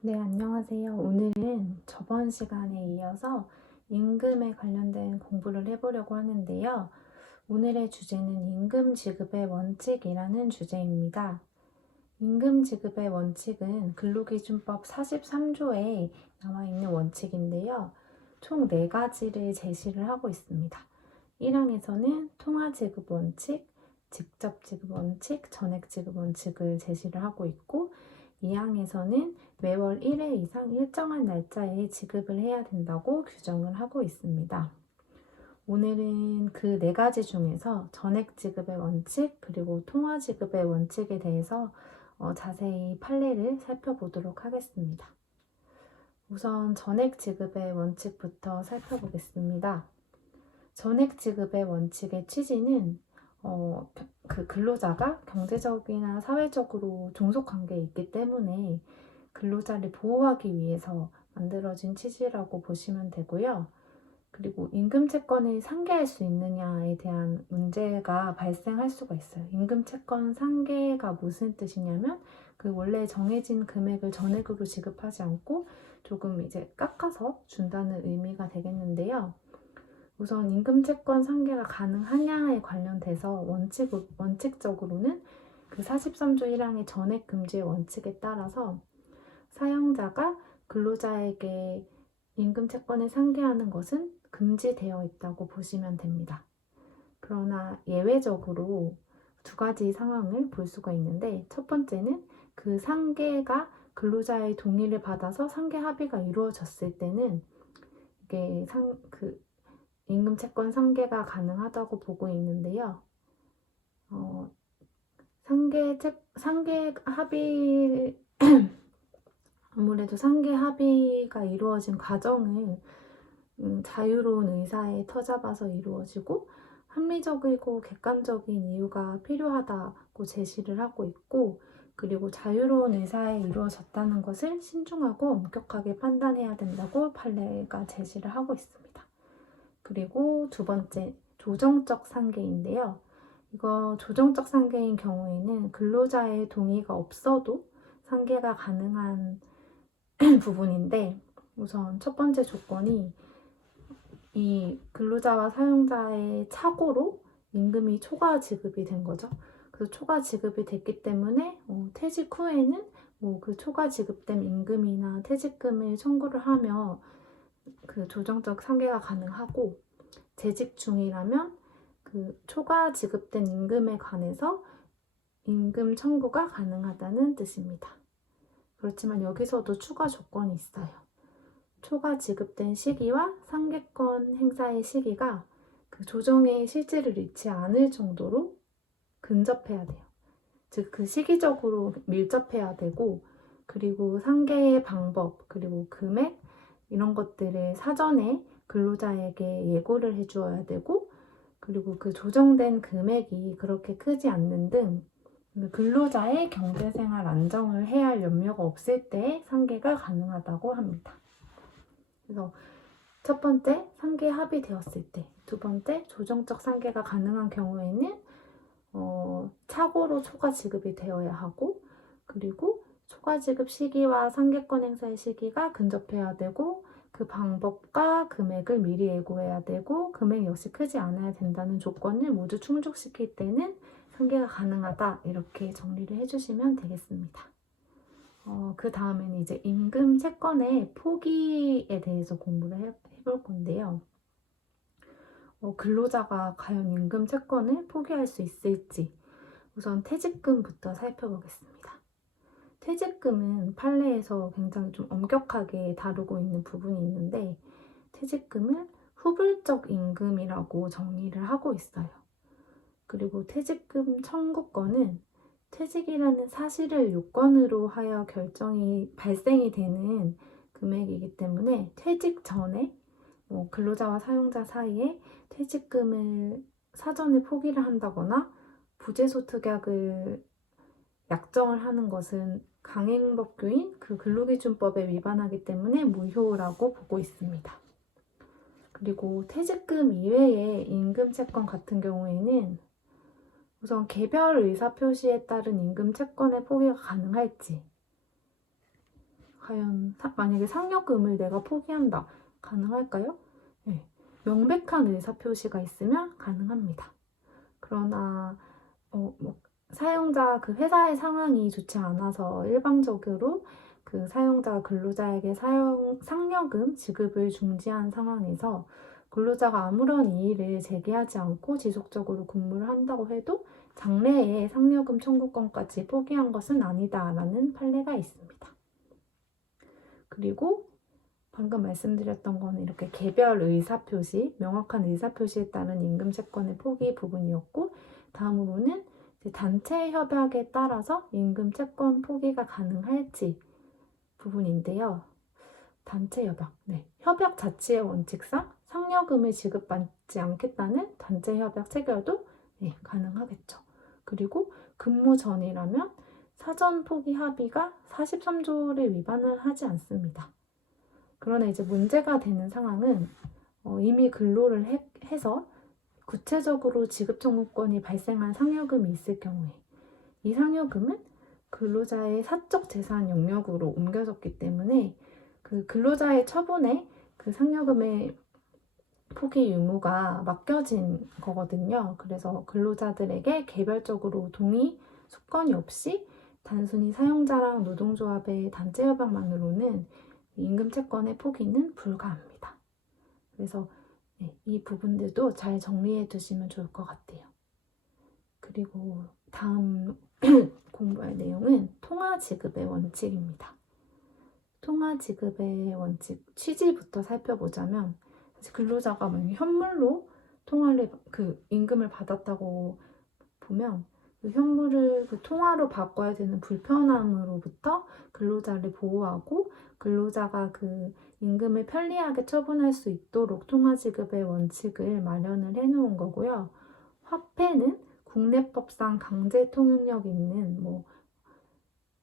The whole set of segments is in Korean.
네, 안녕하세요. 오늘은 저번 시간에 이어서 임금에 관련된 공부를 해보려고 하는데요. 오늘의 주제는 임금 지급의 원칙이라는 주제입니다. 임금 지급의 원칙은 근로기준법 43조에 나와 있는 원칙인데요. 총 4가지를 제시를 하고 있습니다. 1항에서는 통화지급 원칙, 직접지급 원칙, 전액지급 원칙을 제시를 하고 있고 2항에서는 매월 1회 이상 일정한 날짜에 지급을 해야 된다고 규정을 하고 있습니다. 오늘은 그 4가지 중에서 전액지급의 원칙 그리고 통화지급의 원칙에 대해서 자세히 판례를 살펴보도록 하겠습니다. 우선 전액지급의 원칙부터 살펴보겠습니다. 전액지급의 원칙의 취지는 그 근로자가 경제적이나 사회적으로 종속관계에 있기 때문에 근로자를 보호하기 위해서 만들어진 취지라고 보시면 되고요. 그리고 임금채권을 상계할 수 있느냐에 대한 문제가 발생할 수가 있어요. 임금채권 상계가 무슨 뜻이냐면 그 원래 정해진 금액을 전액으로 지급하지 않고 조금 이제 깎아서 준다는 의미가 되겠는데요. 우선 임금채권 상계가 가능하냐에 관련돼서 원칙적으로는 그 43조 1항의 전액 금지의 원칙에 따라서 사용자가 근로자에게 임금채권을 상계하는 것은 금지되어 있다고 보시면 됩니다. 그러나 예외적으로 2가지 상황을 볼 수가 있는데 첫 번째는 그 상계가 근로자의 동의를 받아서 상계 합의가 이루어졌을 때는 이게 임금채권 상계가 가능하다고 보고 있는데요. 상계 합의 아무래도 상계 합의가 이루어진 과정을 자유로운 의사에 터잡아서 이루어지고 합리적이고 객관적인 이유가 필요하다고 제시를 하고 있고 그리고 자유로운 의사에 이루어졌다는 것을 신중하고 엄격하게 판단해야 된다고 판례가 제시를 하고 있습니다. 그리고 2번째, 조정적 상계인데요. 이거 조정적 상계인 경우에는 근로자의 동의가 없어도 상계가 가능한 부분인데 우선 첫 번째 조건이 이 근로자와 사용자의 착오로 임금이 초과 지급이 된 거죠. 그래서 초과 지급이 됐기 때문에 퇴직 후에는 그 초과 지급된 임금이나 퇴직금을 청구를 하며 그 조정적 상계가 가능하고 재직 중이라면 그 초과 지급된 임금에 관해서 임금 청구가 가능하다는 뜻입니다. 그렇지만 여기서도 추가 조건이 있어요. 초과 지급된 시기와 상계권 행사의 시기가 그 조정의 실질을 잃지 않을 정도로 근접해야 돼요. 즉, 그 시기적으로 밀접해야 되고, 그리고 상계의 방법, 그리고 금액, 이런 것들을 사전에 근로자에게 예고를 해주어야 되고, 그리고 그 조정된 금액이 그렇게 크지 않는 등 근로자의 경제생활 안정을 해야 할 염려가 없을 때 상계가 가능하다고 합니다. 그래서 첫 번째, 상계 합의되었을 때, 2번째, 조정적 상계가 가능한 경우에는 착오로 초과 지급이 되어야 하고 그리고 초과 지급 시기와 상계권 행사의 시기가 근접해야 되고 그 방법과 금액을 미리 예고해야 되고 금액 역시 크지 않아야 된다는 조건을 모두 충족시킬 때는 상계가 가능하다 이렇게 정리를 해주시면 되겠습니다. 그 다음에는 이제 임금 채권의 포기에 대해서 공부를 해볼 건데요. 근로자가 과연 임금 채권을 포기할 수 있을지 우선 퇴직금부터 살펴보겠습니다. 퇴직금은 판례에서 굉장히 좀 엄격하게 다루고 있는 부분이 있는데 퇴직금을 후불적 임금이라고 정의를 하고 있어요. 그리고 퇴직금 청구권은 퇴직이라는 사실을 요건으로 하여 결정이 발생이 되는 금액이기 때문에 퇴직 전에 근로자와 사용자 사이에 퇴직금을 사전에 포기를 한다거나 부재소특약을 약정을 하는 것은 강행법규인 그 근로기준법에 위반하기 때문에 무효라고 보고 있습니다. 그리고 퇴직금 이외의 임금채권 같은 경우에는 우선 개별 의사표시에 따른 임금채권의 포기가 가능할지 과연 만약에 상여금을 내가 포기한다. 가능할까요? 네. 명백한 의사표시가 있으면 가능합니다. 그러나 사용자 그 회사의 상황이 좋지 않아서 일방적으로 그 사용자가 근로자에게 상여금 지급을 중지한 상황에서 근로자가 아무런 이의를 제기하지 않고 지속적으로 근무를 한다고 해도 장래에 상여금 청구권까지 포기한 것은 아니다라는 판례가 있습니다. 그리고 방금 말씀드렸던 거는 이렇게 개별 의사표시, 명확한 의사표시에 따른 임금 채권의 포기 부분이었고, 다음으로는 단체 협약에 따라서 임금 채권 포기가 가능할지 부분인데요. 단체 협약, 협약 자체의 원칙상 상여금을 지급받지 않겠다는 단체 협약 체결도 가능하겠죠. 그리고 근무 전이라면 사전 포기 합의가 43조를 위반을 하지 않습니다. 그러나 이제 문제가 되는 상황은 이미 근로를 해서 구체적으로 지급 청구권이 발생한 상여금이 있을 경우에 이 상여금은 근로자의 사적 재산 영역으로 옮겨졌기 때문에 그 근로자의 처분에 그 상여금의 포기 의무가 맡겨진 거거든요. 그래서 근로자들에게 개별적으로 동의, 수건이 없이 단순히 사용자랑 노동조합의 단체 협약만으로는 임금 채권의 포기는 불가합니다. 그래서 이 부분들도 잘 정리해 두시면 좋을 것 같아요. 그리고 다음 공부할 내용은 통화지급의 원칙입니다. 통화지급의 원칙 취지부터 살펴보자면 근로자가 만약 현물로 임금을 받았다고 보면 그 현물을 그 통화로 바꿔야 되는 불편함으로부터 근로자를 보호하고 근로자가 그 임금을 편리하게 처분할 수 있도록 통화지급의 원칙을 마련을 해놓은 거고요. 화폐는 국내법상 강제 통용력 있는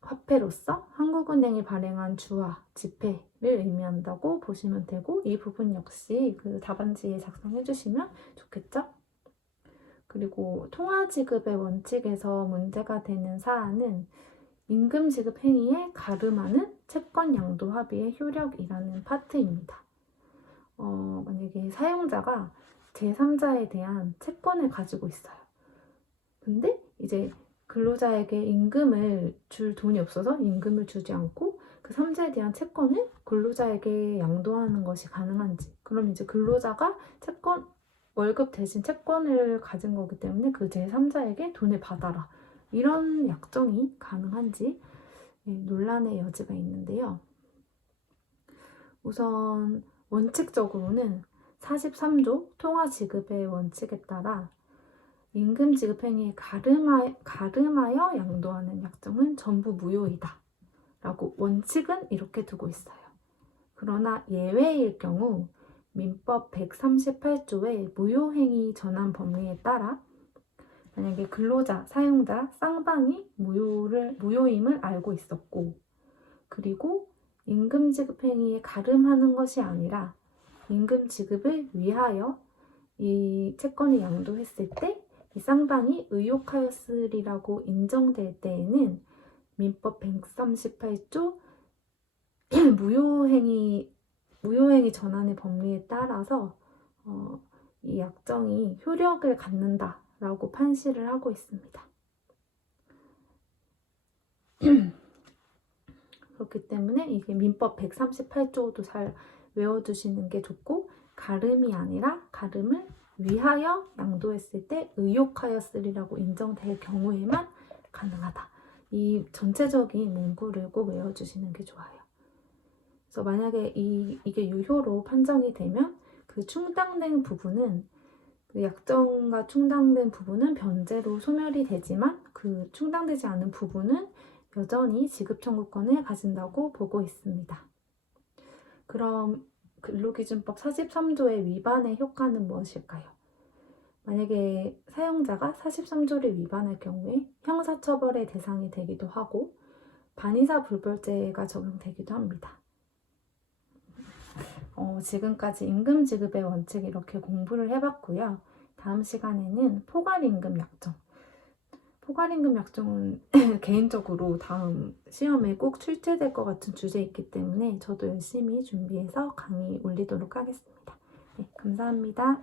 화폐로서 한국은행이 발행한 주화, 지폐를 의미한다고 보시면 되고 이 부분 역시 그 답안지에 작성해 주시면 좋겠죠? 그리고 통화지급의 원칙에서 문제가 되는 사안은 임금 지급 행위에 가름하는 채권 양도 합의의 효력이라는 파트입니다. 만약에 사용자가 제3자에 대한 채권을 가지고 있어요. 근데 이제 근로자에게 임금을 줄 돈이 없어서 임금을 주지 않고 그 3자에 대한 채권을 근로자에게 양도하는 것이 가능한지, 그럼 이제 근로자가 월급 대신 채권을 가진 거기 때문에 그 제3자에게 돈을 받아라. 이런 약정이 가능한지 논란의 여지가 있는데요. 우선 원칙적으로는 43조 통화지급의 원칙에 따라 임금 지급 행위에 가름하여 양도하는 약정은 전부 무효이다 라고 원칙은 이렇게 두고 있어요. 그러나 예외일 경우 민법 138조의 무효행위 전환 법리에 따라 만약에 근로자, 사용자, 쌍방이 무효임을 알고 있었고 그리고 임금 지급 행위에 가름하는 것이 아니라 임금 지급을 위하여 이 채권을 양도했을 때 이 쌍방이 의욕하였으리라고 인정될 때에는 민법 138조 무효행위 전환의 법리에 따라서 이 약정이 효력을 갖는다라고 판시를 하고 있습니다. 그렇기 때문에 이게 민법 138조도 잘 외워두시는 게 좋고 가름이 아니라 가름을 위하여 양도했을 때 의욕하였으리라고 인정될 경우에만 가능하다. 이 전체적인 문구를 꼭 외워주시는 게 좋아요. 그래서 만약에 이게 유효로 판정이 되면 그 충당된 부분은 그 약정과 충당된 부분은 변제로 소멸이 되지만 그 충당되지 않은 부분은 여전히 지급 청구권을 가진다고 보고 있습니다. 그럼 근로기준법 43조의 위반의 효과는 무엇일까요? 만약에 사용자가 43조를 위반할 경우에 형사처벌의 대상이 되기도 하고 반의사 불벌죄가 적용되기도 합니다. 지금까지 임금 지급의 원칙 이렇게 공부를 해봤고요. 다음 시간에는 포괄임금 약정. 포괄임금 약정은 개인적으로 다음 시험에 꼭 출제될 것 같은 주제이기 때문에 저도 열심히 준비해서 강의 올리도록 하겠습니다. 네, 감사합니다.